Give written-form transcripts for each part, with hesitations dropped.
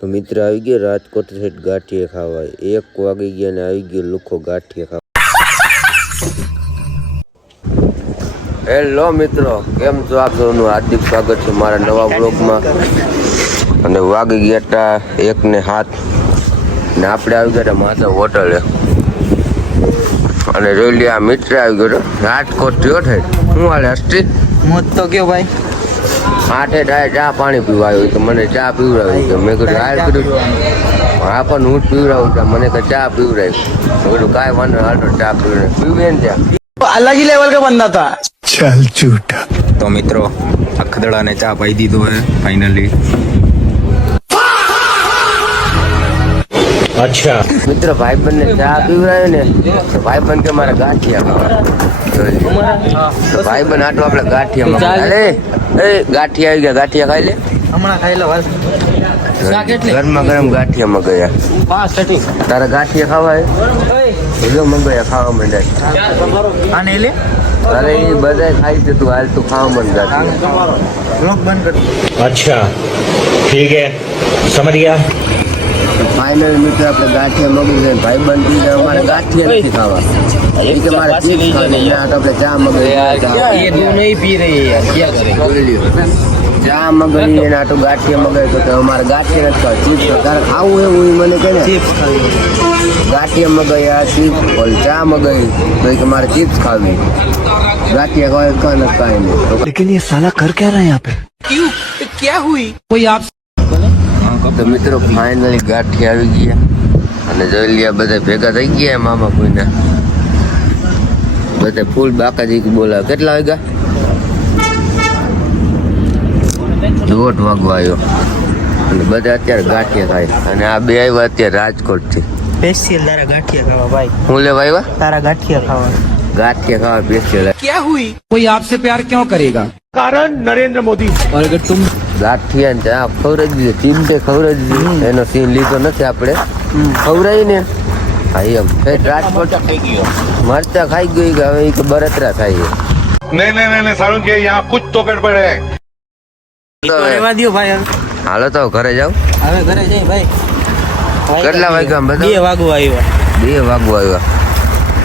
તો મિત્ર આવી ગયો રાજકોટ સાઈડ ગાંઠિયા ખાવા 1 વાગી ગયા ને આવી ગયો લુખો ગાંઠિયા ખાવા। હેલો મિત્રો, કેમ છો આપ સૌનું હાર્દિક સ્વાગત છે મારા નવા બ્લોગમાં। અને વાગી ગયા હતા 1 ને 7 ને આપણે આવી ગયા માતા હોટલે અને જોઈ લે આ મિત્ર આવી ગયો રાજકોટ થયો છે। શું હાલે હસ્તી? મોત તો કયો ભાઈ 8 ચા પાણી પીવા આવ્યો તો મને ચા પીવડાવી કે મેં કીધું હાલ કીધું હા પણ હું જ પીવડાવું છું મને કે ચા પીવડાવી તો કીધું કાંઈ વાંધો હાલો ચા પીવડાવી પીવે ને ચા अलग ही लेवल का बंदा था। चल झूठा। तो मित्रों अखदड़ा ने चा पाई दी तो है फाइनली। अच्छा મિત્ર ભાઈબંધ ને ચા પીવડાવે ને તો ભાઈબંધ કે મારા ગાંઠિયા ખાવા તો ભાઈબંધ આટલું આપણે ગાંઠિયા અરે એ ગાંઠિયા આવી ગયા ગાંઠિયા ખાઈ લે हमारा खाई लो बस ગરમા ગરમ ગાંઠિયા મગાયા તારા ગાંઠિયા ખાવા હે જો મગાયા ખાવા માંડ્યા आने ले અરે એ બધા ખાઈ છે તું હાલ તું ખાવા માંડ ગાંઠિયા ब्लॉग बंद कर। अच्छा ठीक है समझ गया। ફાઇનલ મિત્ર આપણે ગાંઠિયા મગી છે ભાઈબંધ કીધું અમારે ગાંઠિયા નથી ખાવા એ કે મારે ચીપ્સ ખાવાની છે આપણે ચા મગાવી ये तू नहीं पी रही है क्या करे। ચા મગાવી એને આટલું ગાંઠિયા મગાવી તો અમારે ગાંઠિયા નથી ખાવા ચીપ્સ તારે ખાવું એવું એ મને કહે ને चिप्स खाई ગાંઠિયા મગાવ્યા ચીપ્સ ચા મગાવી તો કે મારે ચીપ્સ ખાવી ગાંઠિયા ખાવા કાંઈ નહીં लेकिन ये साला कर क्या रहा है यहाँ पे? क्यों क्या हुई कोई आप તો મિત્રો ફાઇનલી ગાંઠિયા આવી ગયા અને જોઈ લ્યા બધા ભેગા થઈ ગયા મામા કોઈના બધા ફૂલ બાકાજી બોલાવે કેટલા વાગ્યા 1:30 વાગવા આવ્યો અને બધા અત્યારે ગાંઠિયા ખાય અને આ બે આવ્યા અત્યારે રાજકોટથી स्पेशल तारा गाठिया खावा भाई હું લેવા આવ્યા तारा गाठिया खावा ગાંઠિયા ખાવા સ્પેશિયલ क्या हुई कोई आपसे प्यार क्यों करेगा? कारण नरेंद्र मोदी। और अगर तुम ગાંઠિયા ને ચા ખવડાવી દીધી ચીમટે ખવડાવી દીધી એનો સીન લીધો નથી આપણે ખવડાવી ને હા એમ રાજકોટ મરચા ખાઈ ગઈ કે હવે કે બરતરા થાય नहीं नहीं नहीं सारुण के यहाँ कुछ तो गड़बड़ है। રહેવા દ્યો ભાઈ હાલો તો ઘરે જાવ હવે ઘરે જઈ ભાઈ કેટલા વાગ્યા બધા 2 વાગવા આવ્યા 2 વાગવા આવ્યા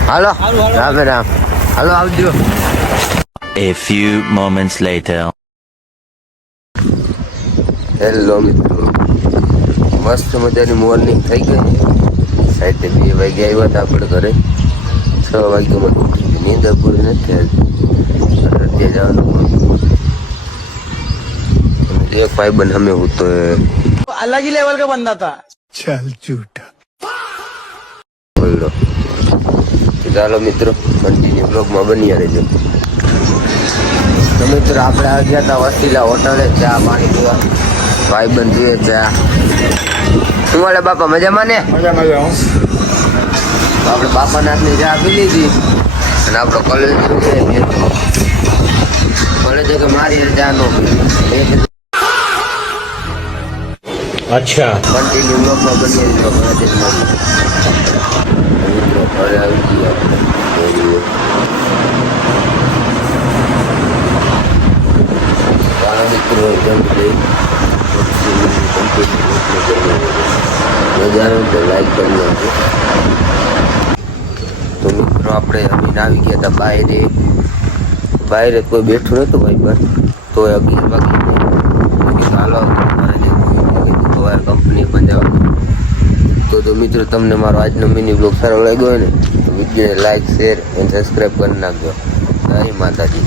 હાલો રામ રામ હાલો આવજો। A few moments later. Hello મિત્રો મસ્ત મજાની મોર્નિંગ થઈ ગઈ સાઈડે 2 વાગ્યા આવ્યા હતા આપણે ઘરે 6 વાગ્યામાં ઉઠી નીંદર પૂરી નથી અત્યારે જવાનું એક ભાઈબંધ અમે હું તો अलग ही लेवल का बंदा था। चल झूठा। બોલો ચાલો મિત્રો કન્ટિન્યુ બ્લોગમાં બન્યા રહેજો। તો મિત્રો આપણે આવી ગયા હતા વસીલા હોટલે ચા પાણી પીવા ભાઈબંધ જોઈએ ચા શું વાલે બાપા મજામાં ને આપણે બાપાનાથની ચા પી લીધી અને આપણો કોલેજ કે મારી ચા નો પી अच्छा કન્ટિન્યુ બ્લોગમાં બની રહેજો ઘરે આવી ગયા મિત્રો મજા આવે તો લાઈક કરી નાખજો। તો મિત્રો આપણે અમીન આવી ગયા હતા બહાર કોઈ બેઠું નતું ભાઈ બસ તો 11 વાગે હાલો કંપની પંજાબ તો મિત્રો તમને મારો આજનો મિની બ્લોગ સારો લાગ્યો હોય ને તો વિડીયોને લાઈક શેર અને સબસ્ક્રાઈબ કરી નાખજો। જય માતાજી।